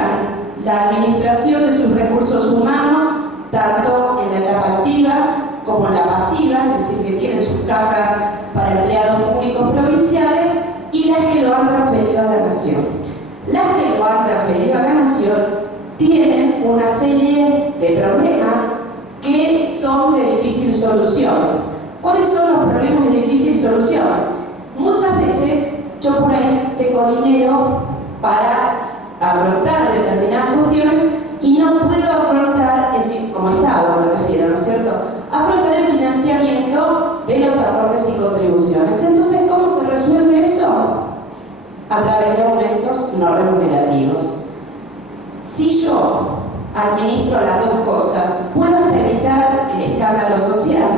manejan la administración de sus recursos humanos, tanto en la etapa activa como en la pasiva, es decir, que tienen sus cajas para empleados públicos provinciales, y las que lo han transferido a la Nación. Las que lo han transferido a la Nación tienen una serie de problemas que son de difícil solución. ¿Cuáles son los problemas de difícil solución? Muchas veces yo por ahí tengo dinero para afrontar determinadas cuestiones y no puedo afrontar, como Estado me refiero, ¿no es cierto?, afrontar el financiamiento de los aportes y contribuciones. Entonces, ¿cómo se resuelve eso? A través de aumentos no remunerativos. Si yo administro las dos cosas, puedo hasta evitar el escándalo social.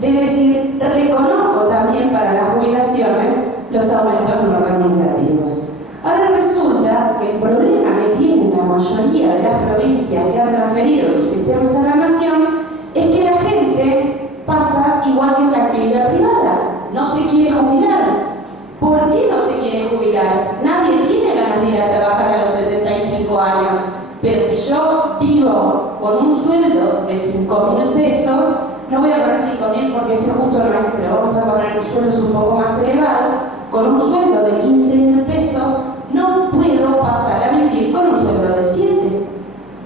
Es decir, reconozco también para las jubilaciones los aumentos no remunerativos. Ahora resulta que el problema que tiene la mayoría de las provincias que han transferido sus sistemas a la Nación es que la gente pasa igual que en la actividad privada. No se quiere jubilar. ¿Por qué no se quiere jubilar? Nadie tiene ganas de ir a trabajar a los 75 años. Pero si yo vivo con un sueldo de 5.000 pesos, no voy a poner 5.000 porque ese justo no es, pero vamos a poner sueldos un poco más elevados. Con un sueldo de 15.000 pesos, no puedo pasar a vivir con un sueldo de 7.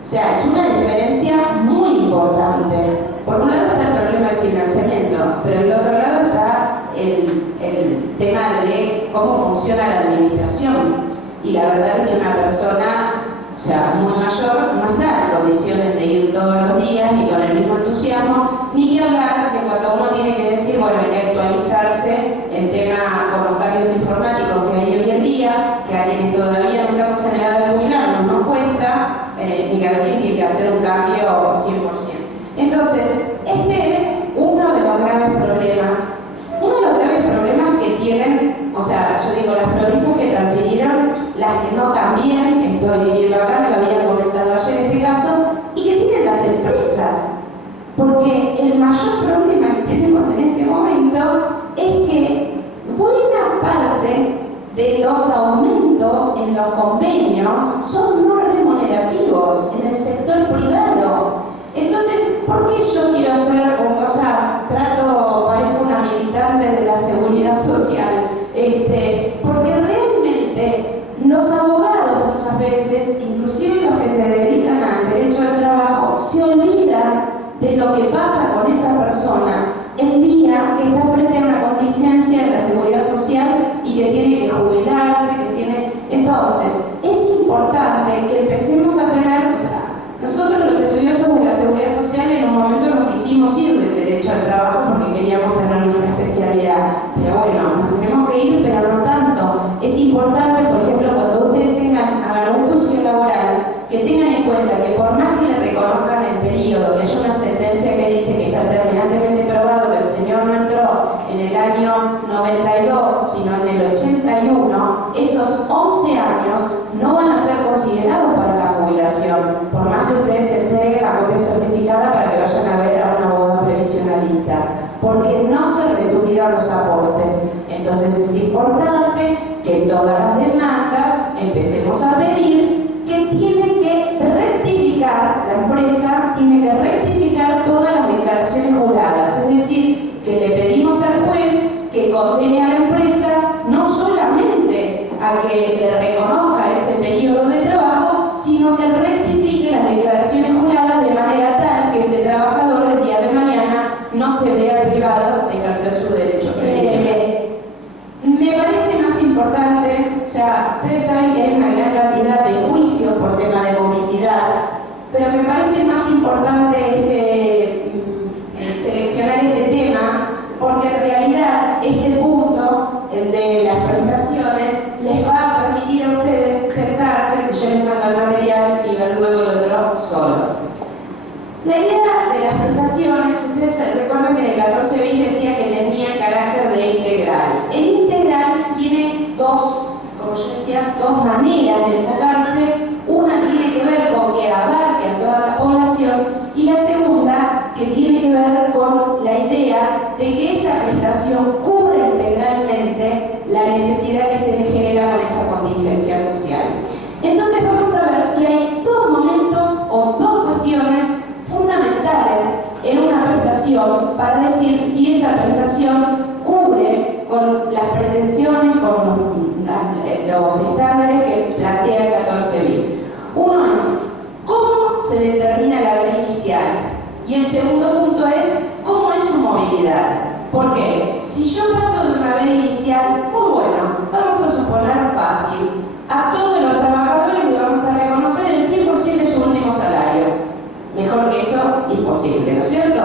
O sea, es una diferencia muy importante. Por un lado está el problema de financiamiento, pero por otro lado está el tema de cómo funciona la administración. Y la verdad es que una persona, o sea, muy mayor, no está en condiciones de ir todos los días, ni con el mismo entusiasmo, ni que hablar de cuando uno tiene que decir, bueno, hay que actualizarse en tema con los cambios informáticos que hay hoy en día, que a quienes todavía una cosa en edad de jubilar no cuesta, ni que alguien tiene que hacer un cambio 100%. Entonces, este es uno de los graves problemas. Uno de los graves problemas que tienen, o sea, yo digo, las provincias que transfirieron, las que no también, estoy viviendo acá, me lo habían comentado ayer en este caso, y que tienen las empresas. Porque el mayor problema que tenemos en este momento es que buena parte de los aumentos en los convenios son no remunerativos en el sector privado. Entonces, ¿por qué yo quiero hacer, o sea, parezco una militante de la seguridad social? Porque realmente los abogados muchas veces, inclusive los que se dedican al derecho al trabajo, se olvidan de lo que pasa con esa persona el día que está frente a una contingencia de la seguridad social y que tiene que jubilarse, que tiene... Entonces, es importante que empecemos a tener, o sea, nosotros los estudiosos de la seguridad social en un momento nos quisimos ir del derecho al trabajo porque queríamos tener una especialidad, pero bueno, nos tenemos que ir, pero no tanto. Es importante, por ejemplo, cuando ustedes hagan un juicio laboral, que tengan en cuenta que por más que le reconozcan el periodo, que haya una sentencia que dice que está terminantemente probado que el señor no entró en el año 92, sino en el 81, esos 11 años no van a ser considerados para la jubilación, por más que ustedes se entreguen la copia certificada para que vayan a ver a un abogado previsionalista, porque no se retuvieron los aportes. Entonces es importante que todas las demandas empecemos a pedir que tienen que rectificar, la empresa tiene que rectificar todas las declaraciones juradas, es decir, que le pedimos al juez que condene a la empresa no solamente a que le reconozca ese periodo de trabajo, sino que rectifique las declaraciones juradas de manera tal que ese trabajador el día de mañana no se vea privado de ejercer su derecho previsional. Me parece más importante, o sea, ustedes saben que hay una gran cantidad de juicios por tema de movilidad, pero me parece más importante seleccionar este tema porque en realidad este punto, el de las prestaciones, les va a permitir a ustedes sentarse, si yo les mando el material, y ver luego lo otro solos. La idea de las prestaciones, ustedes recuerdan que en el 14 bis decía que tenía carácter de integral. El integral tiene como yo decía, dos maneras de enfocarse. Una tiene que ver con que abarque a toda la población y la segunda que tiene que ver con la idea de que esa prestación cubra integralmente la necesidad que se le genera con esa contingencia social. Entonces vamos a ver prestación para decir si esa prestación cubre con las pretensiones, con los estándares que plantea el 14 bis. Uno es cómo se determina la haber inicial y el segundo punto es cómo es su movilidad. ¿Por qué? Si yo parto de una haber inicial, muy bueno, vamos a suponer fácil. A todos los trabajadores le vamos a reconocer el 100% de su último salario. Mejor que eso, imposible, ¿no es cierto?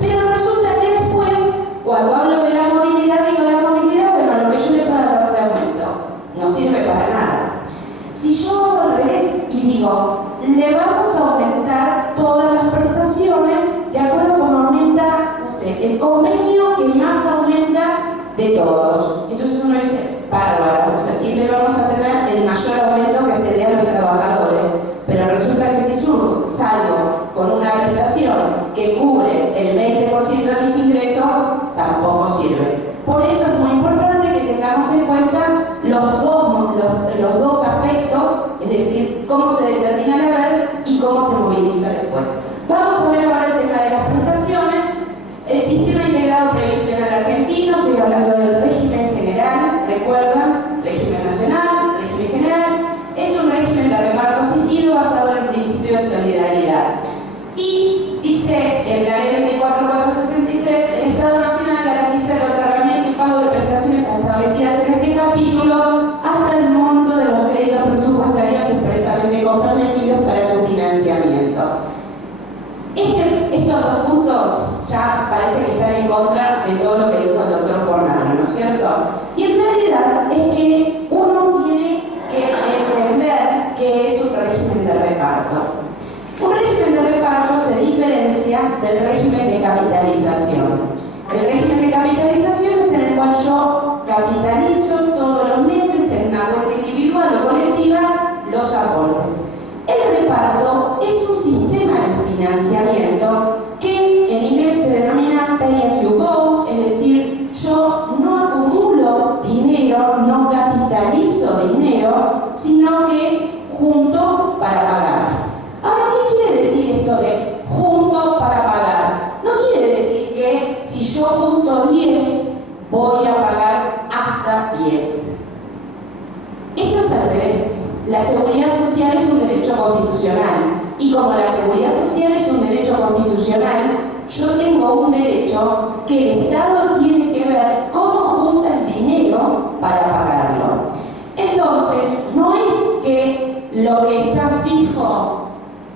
Pero resulta que después, cuando hablo de la movilidad, digo la movilidad, bueno, lo que yo le pueda dar de aumento, no sirve para nada. Si yo hago al revés y digo, le vamos a aumentar todas las prestaciones de acuerdo a cómo aumenta, no sé, el convenio que más aumenta de todos. Entonces uno dice, bárbaro, o sea, siempre vamos a tener el mayor aumento que se dé a los trabajadores. Pero resulta que si yo salgo con una prestación que cubre el 20% de mis ingresos, tampoco sirve. Por eso es muy importante que tengamos en cuenta los dos aspectos, es decir, cómo se determina el haber y cómo se moviliza después. Vamos a ver ahora el tema de las prestaciones. El Sistema Integrado Previsional Argentino, estoy hablando del régimen general, ¿recuerdan? Régimen nacional, régimen general. Es un régimen de reparto asistido basado en el principio de solidaridad. Y dice en la ley 24463, el Estado Nacional garantiza el otorgamiento y pago de prestaciones establecidas en este capítulo hasta el monto de los créditos presupuestarios expresamente comprometidos para su financiamiento. Estos dos puntos ya parece que están en contra de todo lo que dijo el doctor Fornaro, ¿no es cierto? Y en realidad es que uno tiene que entender que es un régimen de reparto. Un régimen de reparto se diferencia del régimen de capitalización. El régimen de capitalización es en el cual yo capitalizo todos los meses en una cuenta individual o colectiva los aportes. El reparto es un sistema de financiamiento que en inglés se denomina pay as you go, es decir, yo no acumulo dinero, no capitalizo dinero, sino que junto para pagar. Ahora, ¿qué quiere decir esto de junto para pagar? No quiere decir que si yo junto 10 voy a pagar hasta 10. Esto es al revés. La seguridad social es un derecho constitucional y como la seguridad social es un derecho constitucional, yo tengo un derecho que el Estado tiene que ver cómo junta el dinero para pagarlo. Entonces, no es que lo que está fijo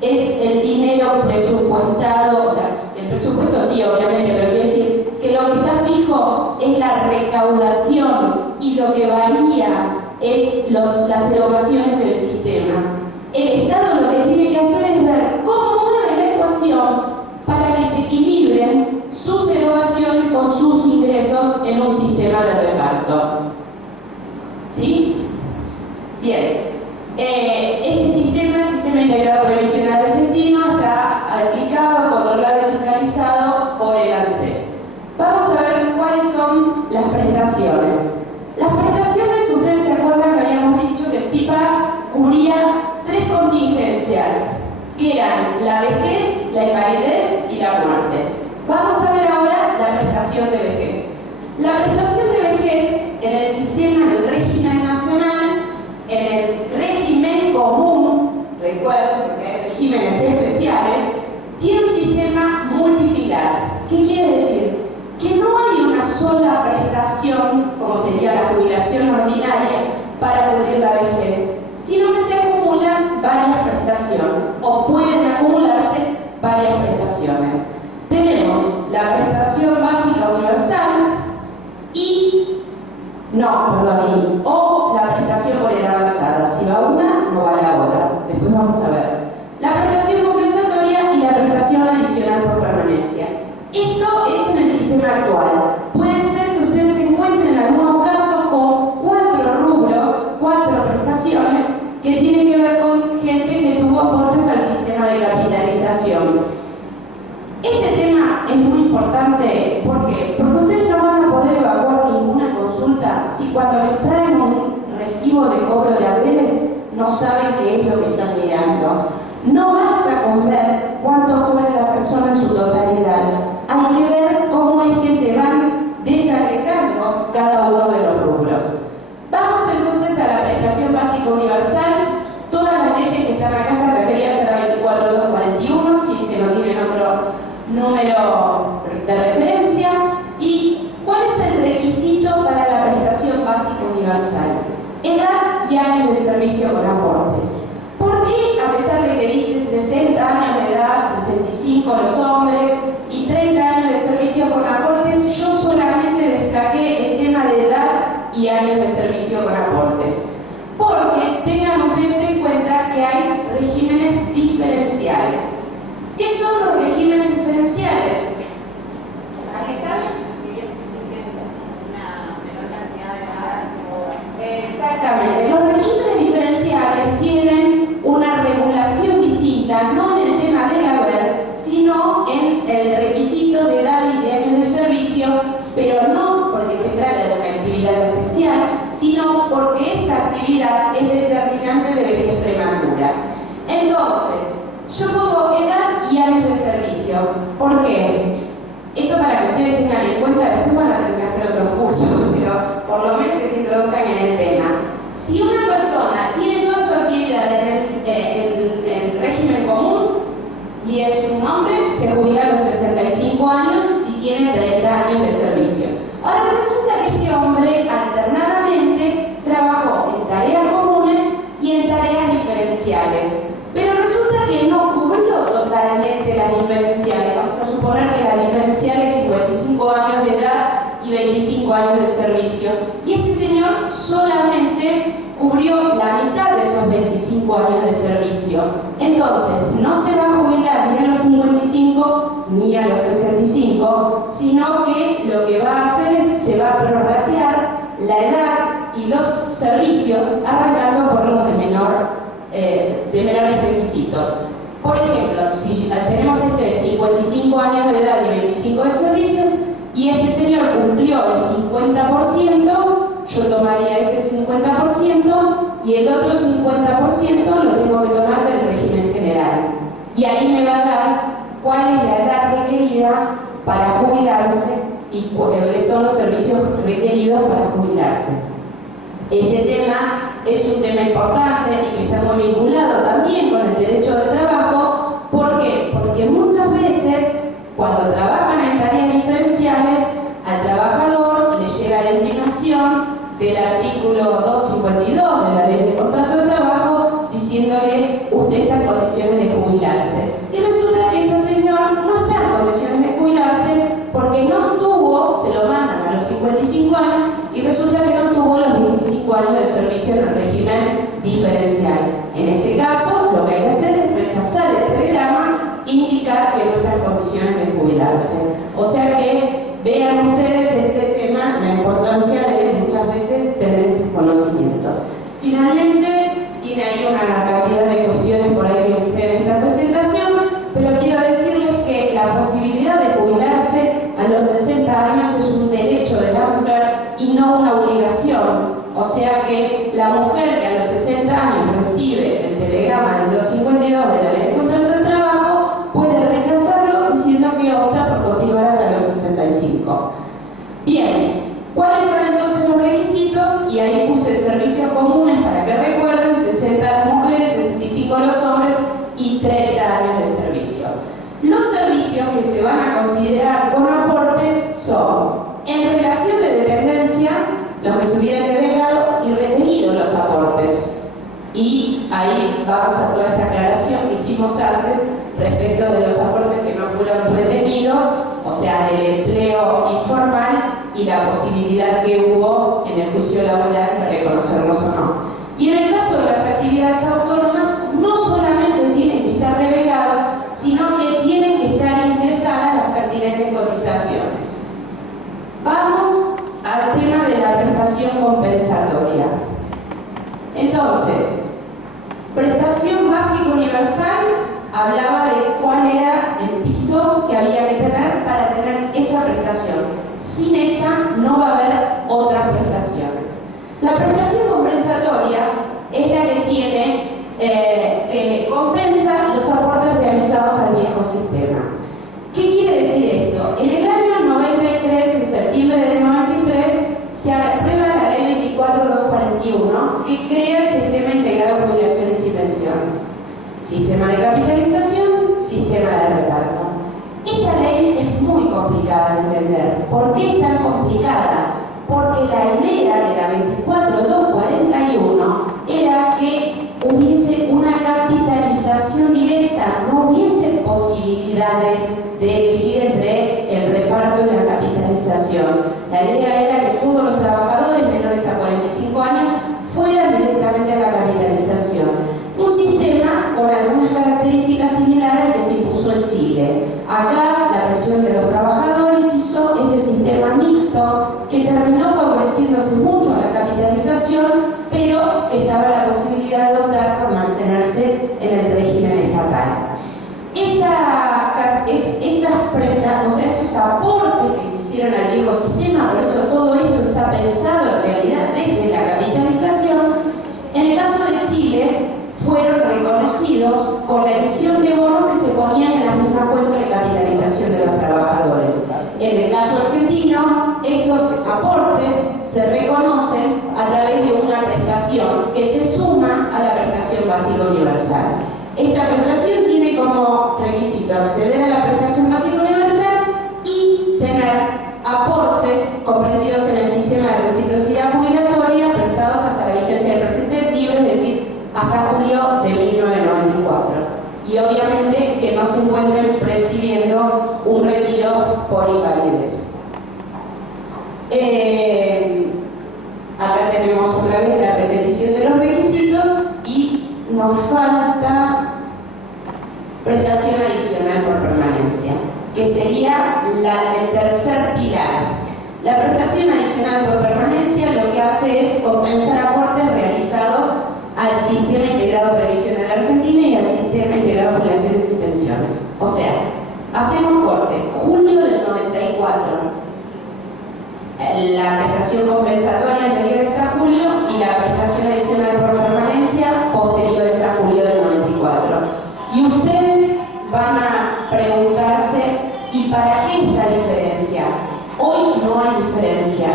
es el dinero presupuestado, o sea, el presupuesto sí, obviamente, pero quiero decir que lo que está fijo es la recaudación y lo que varía es las erogaciones del sistema. El Estado lo que tiene que hacer es ver cómo mueve la ecuación para que se equilibren sus erogaciones con sus ingresos en un sistema de reparto. ¿Sí? Bien. Este sistema, el Sistema Integrado Previsional Argentino, está aplicado, controlado y fiscalizado por el ANSES. Vamos a ver cuáles son las prestaciones. Las prestaciones, ustedes se acuerdan que habíamos dicho que el CIPA cubría 3 contingencias, que eran la vejez, la invalidez y la muerte. Vamos a ver ahora la prestación de vejez. La prestación de vejez en el sistema del régimen nacional, en el régimen común, recuerden, porque hay regímenes especiales, tiene un sistema multipilar. ¿Qué quiere decir? Que no hay una sola prestación, como sería la jubilación ordinaria, para cubrir la vejez, sino que se acumulan varias prestaciones, o pueden acumularse varias prestaciones. Tenemos la prestación básica universal o la prestación por edad avanzada. Si va una, no va la otra. Después vamos a ver. La prestación compensatoria y la prestación adicional por permanencia. Esto es en el sistema actual. Puede ser que ustedes se encuentren en algunos casos con 4 rubros, 4 prestaciones que tienen que ver con gente que tuvo aportes al sistema de capitalización. Este tema es muy importante, ¿por qué? Porque ustedes no van a poder evacuar ninguna consulta si cuando les traen un recibo de cobro de haberes no saben qué es lo que están mirando. No basta con ver cuánto cobra la persona en su totalidad, hay que ver número de referencia. ¿Y cuál es el requisito para la prestación básica universal? Edad y años de servicio con aportes. ¿Por qué, a pesar de que dice 60 años de edad, 65 los hombres y 30 años de servicio con aportes, yo solamente destaqué el tema de edad y años de servicio con aportes? Porque tengan ustedes en cuenta que hay regímenes diferenciales. ¿Qué son los regímenes diferenciales? ¿Alexa? Exactamente. Los regímenes diferenciales tienen una regulación distinta, no en el tema del haber, sino en el requisito de edad y de años de servicio, pero no porque se trata de una actividad especial, sino porque esa actividad es determinante de vejez prematura. Entonces, yo pongo edad y años de servicio. ¿Por qué? Esto para que ustedes tengan en cuenta, después van a tener que hacer otros cursos, pero por lo menos que se introduzcan en el tema. Si una persona tiene toda su actividad en el régimen común y es un hombre, se jubila a los 65 años si tiene 30 años de servicio. Ahora resulta que este hombre alternadamente trabajó en tareas comunes y en tareas diferenciales. Pero resulta que no cubrió totalmente las diferenciales. Vamos a suponer que las diferenciales 55 años de edad y 25 años de servicio. Y este señor solamente cubrió la mitad de esos 25 años de servicio. Entonces, no se va a jubilar ni a los 55 ni a los 65, sino que lo que va a hacer es, se va a prorratear la edad y los servicios arrancando por los de menores requisitos. Por ejemplo, si tenemos este de 55 años de edad y 25 de servicio, y este señor cumplió el 50%, yo tomaría ese 50% y el otro 50% lo tengo que tomar del régimen general. Y ahí me va a dar cuál es la edad requerida para jubilarse y cuáles son los servicios requeridos para jubilarse. Este tema es un tema importante y que está muy vinculado también con el derecho del trabajo. ¿Por qué? Porque muchas veces, cuando trabajan en tareas diferenciales, al trabajador le llega la intimación del artículo 252 de la Ley de Contrato de Trabajo diciéndole: usted está en condiciones de jubilarse. Y resulta que esa señora no está en condiciones de jubilarse porque no tuvo, se lo mandan a los 55 años y resulta que no tuvo los 25 años de servicio en el régimen diferencial. En ese caso, lo que hay que hacer es rechazar el telegrama e indicar que no está en condiciones de jubilarse. O sea que vean ustedes este tema, la importancia de muchas veces tener conocimientos. Finalmente, tiene ahí una cantidad de cuestiones por ahí que exceden esta presentación, pero quiero decirles que la posibilidad de jubilarse a los 60 años es un derecho de la mujer y no una obligación. O sea que la mujer que a los 60 años recibe el telegrama del 252 de la Ley de Contrato de Trabajo puede rechazarlo diciendo que opta por continuar hasta los 65. Bien, ¿cuáles son entonces los requisitos? Y ahí puse servicios comunes para que recuerden: 60 las mujeres, 65 los hombres y 30 años de servicio. Los servicios que se van a considerar con aportes son, en relación de dependencia, los que se hubieran devengado y retenido los aportes. Y ahí vamos a toda esta aclaración que hicimos antes respecto de los aportes que no fueron retenidos, o sea, del empleo informal y la posibilidad que hubo en el juicio laboral de reconocerlos o no. Y en el caso de las actividades autónomas, no solamente tienen que estar devengados, sino que tienen que estar ingresadas las pertinentes cotizaciones. Vamos al tema de la prestación compensatoria. Entonces, prestación básica universal hablaba de cuál era el piso que había que tener para tener esa prestación. Sin esa no va a haber otras prestaciones. La prestación compensatoria es la que tiene, que compensa los aportes realizados al viejo sistema. ¿Qué quiere decir esto? En el año 93, en septiembre del 93, se aprueba la ley 24.241 que crea el sistema integrado de jubilaciones y pensiones. Sistema de capitalización, sistema de reparto. Esta pero estaba la posibilidad de optar por mantenerse en el régimen estatal. Esos aportes que se hicieron al viejo sistema, por eso todo esto está pensado en realidad desde la capitalización, en el caso de Chile fueron reconocidos con la emisión de bonos que se ponían en la misma cuenta de capitalización de los trabajadores. En el caso argentino, esos aportes se reconocen a través de una prestación que se suma a la prestación básica universal. Esta prestación tiene como requisito acceder a la prestación básica universal y tener aportes comprendidos en el sistema de reciprocidad jubilatoria prestados hasta la vigencia del presente libre, es decir, hasta julio de 1994. Y obviamente que no se encuentren recibiendo un retiro por invalidez. Acá tenemos otra vez la repetición de los requisitos y nos falta prestación adicional por permanencia, que sería el tercer pilar. La prestación adicional por permanencia lo que hace es compensar aportes realizados al Sistema Integrado Previsional Argentino y al Sistema Integrado de Jubilaciones y Pensiones. O sea, hacemos corte, julio del 94, la prestación compensatoria anteriores a julio y la prestación adicional por permanencia posteriores a julio del 94. Y ustedes van a preguntarse, ¿y para qué esta diferencia? Hoy no hay diferencia,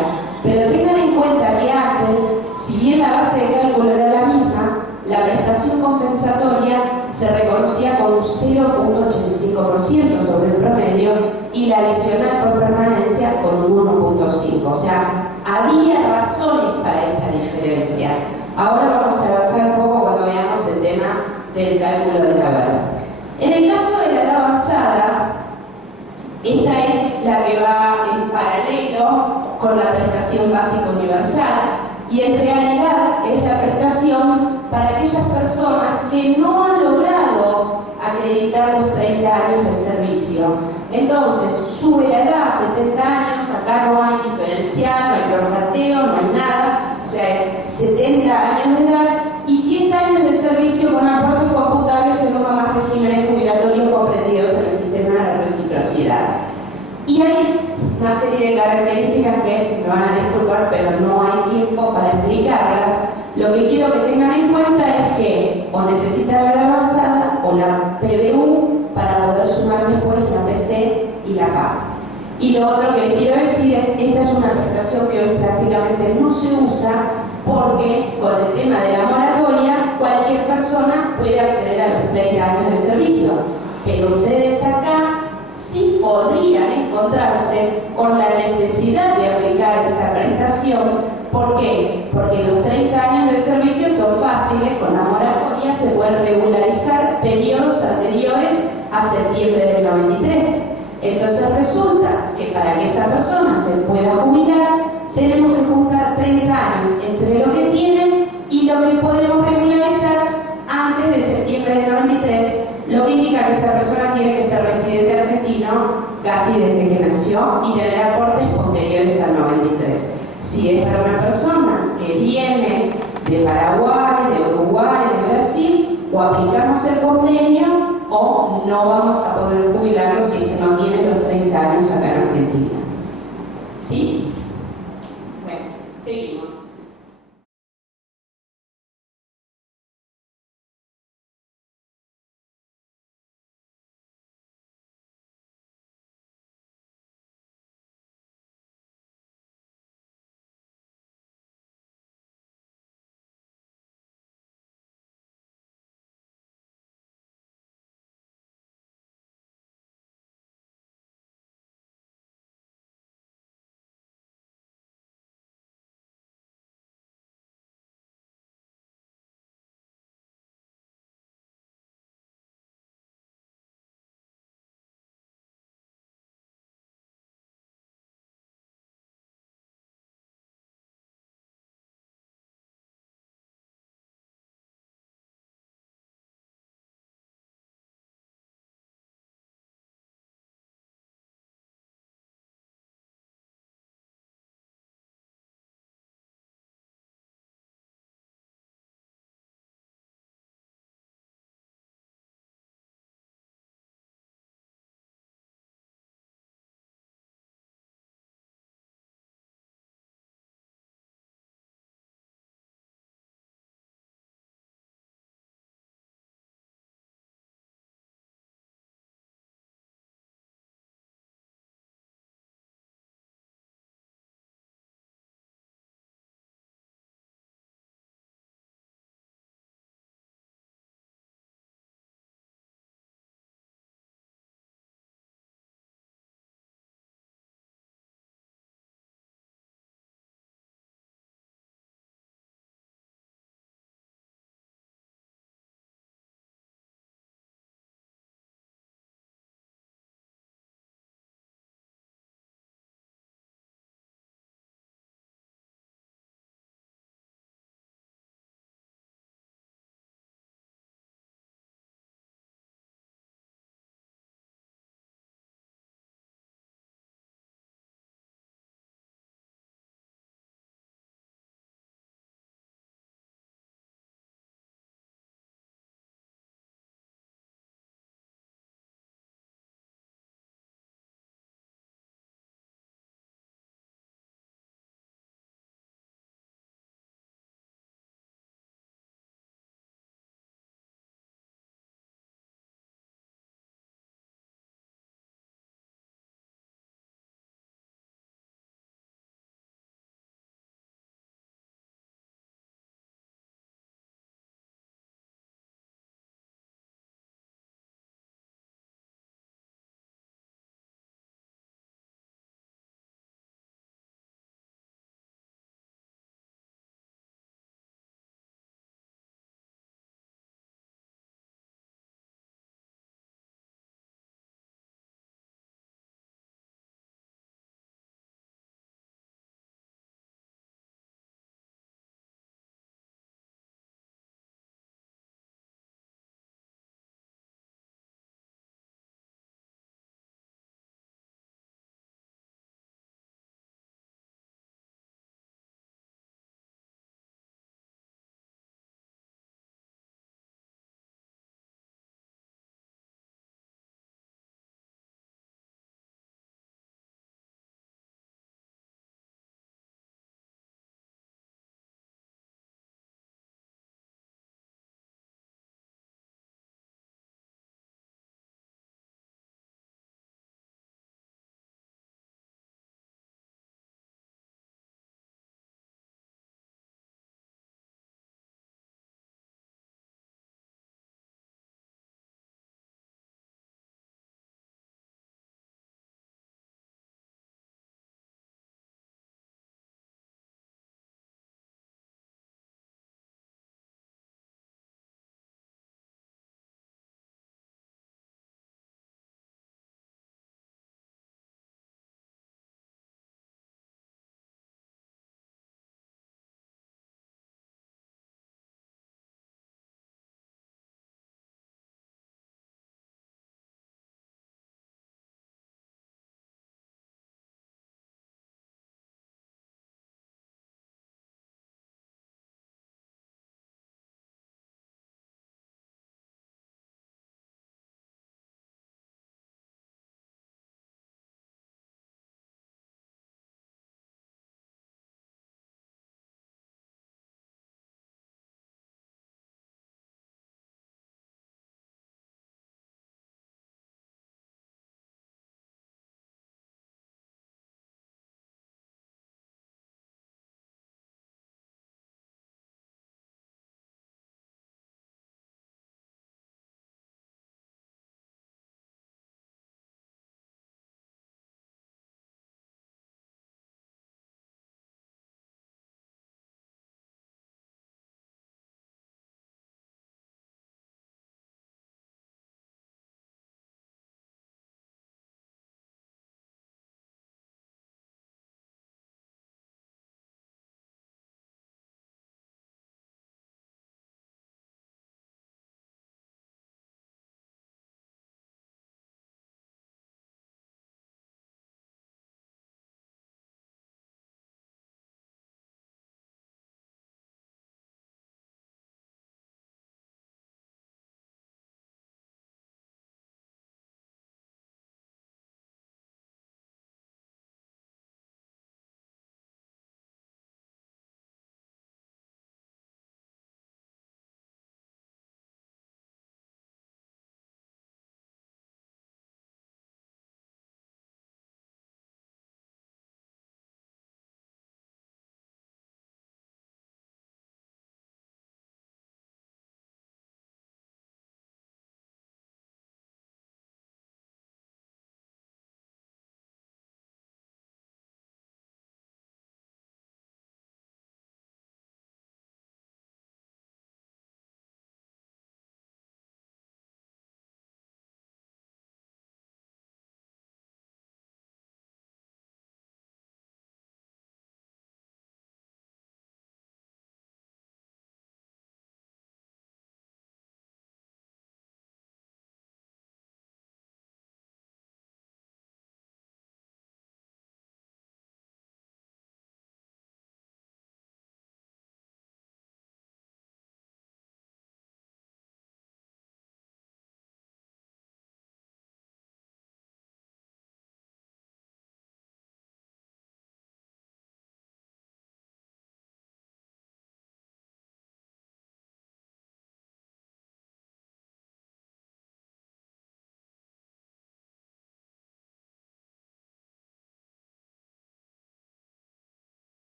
pero tengan en cuenta que antes, si bien la base de cálculo era la misma, la prestación compensatoria se reconocía con un 0.85% sobre el promedio y la adicional por permanencia con un 1.5%. O sea, había razones para esa diferencia. Ahora vamos a avanzar un poco cuando veamos el tema del cálculo de la verba. En el caso de la edad avanzada, esta es la que va en paralelo con la prestación básica universal y en realidad es la prestación para aquellas personas que no han logrado acreditar los 30 años de servicio. Entonces, sube la edad, 70 años, acá no hay diferencial, no hay prorrateo, no hay nada, o sea, es 70 años de edad y 10 años de servicio con aportes computables en uno más regímenes jubilatorios comprendidos en el sistema de reciprocidad. Y hay una serie de características que me van a disculpar, pero no hay tiempo para explicarlas. Lo que quiero que tengan en cuenta es que o necesitan la edad avanzada o la PBU para poder sumar después la PC y la PAP. Y lo otro que les quiero decir es que esta es una prestación que hoy prácticamente no se usa porque con el tema de la moratoria cualquier persona puede acceder a los 30 años de servicio. Pero ustedes acá sí podrían encontrarse con la necesidad de aplicar esta prestación. ¿Por qué? Porque los 30 años de servicio son fáciles, con la moratoria se pueden regularizar periodos anteriores a septiembre del 93. Entonces resulta que para que esa persona se pueda jubilar, tenemos que juntar 30 años entre lo que tienen y lo que podemos regularizar antes de septiembre del 93, lo que indica que esa persona tiene que ser residente argentino casi desde que nació y tener aportes posteriores al 93. Si es para una persona que viene de Paraguay, de Uruguay, de Brasil, o aplicamos el convenio o no vamos a poder jubilarlo si no tiene los 30 años acá en Argentina. ¿Sí?